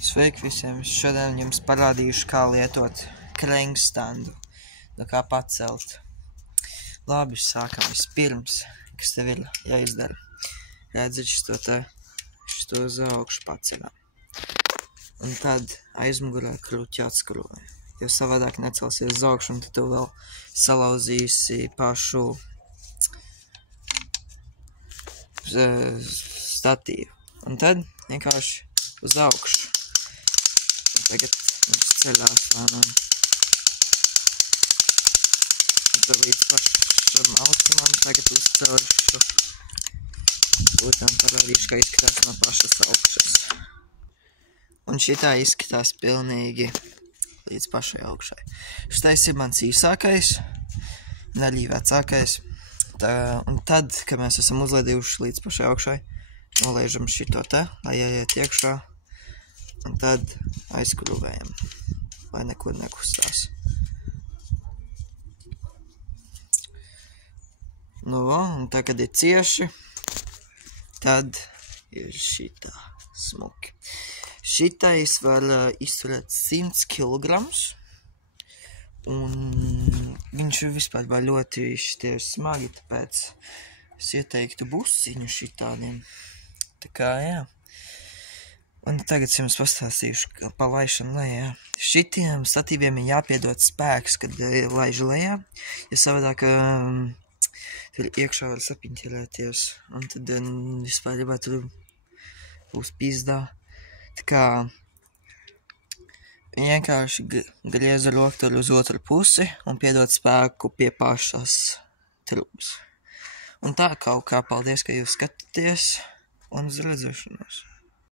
Sveiki visiem! Šodien jums parādīšu, kā lietot krenkstandu, kā pacelt. Labi, sākam vispirms, kas tev ir jāizdara. Redzi šito uz augšu paceļam. Un tad aizmugurē kruķi atskrūvē. Jo savādāk necelsies uz augšu, un tad tu vēl salauzīsi pašu statīvu. Un tad vienkārši uz augšu. Tagad viņš ceļās lēnām. Un tad līdz pašam augstumam tagad uzcelšu. Būtām parādīšu, kā izskatās no pašas augšas. Un šitā izskatās pilnīgi līdz pašai augšai. Šitais ir mans īsākais, un arī vecākais. Un tad, kad mēs esam uzledījuši līdz pašai augšai, nolaižam šito te, lai ieiet iekšā. Un tad aizkrūvējam, lai nekur nekustās. Nu, un tā, kad ir cieši, tad ir šitā smuki. Šitais var izturēt 100 kilograms, un viņš vispār var ļoti šitie smagi, tāpēc es ieteiktu busiņu šitādiem. Tā kā, jā. Un tagad es jums pastāstīšu pa laišanu lejā. Šitiem statīviem ir jāpiedod spēks, kad laiž lejā, jo savādāk tur iekšā var sapiņķerēties, un tad vispār tur būs pizdā. Tā kā vienkārši griez roktaru uz otru pusi un piedod spēku pie pašas trūbas. Un tā kaut kā, paldies, ka jūs skatāties, un uz redzēšanos.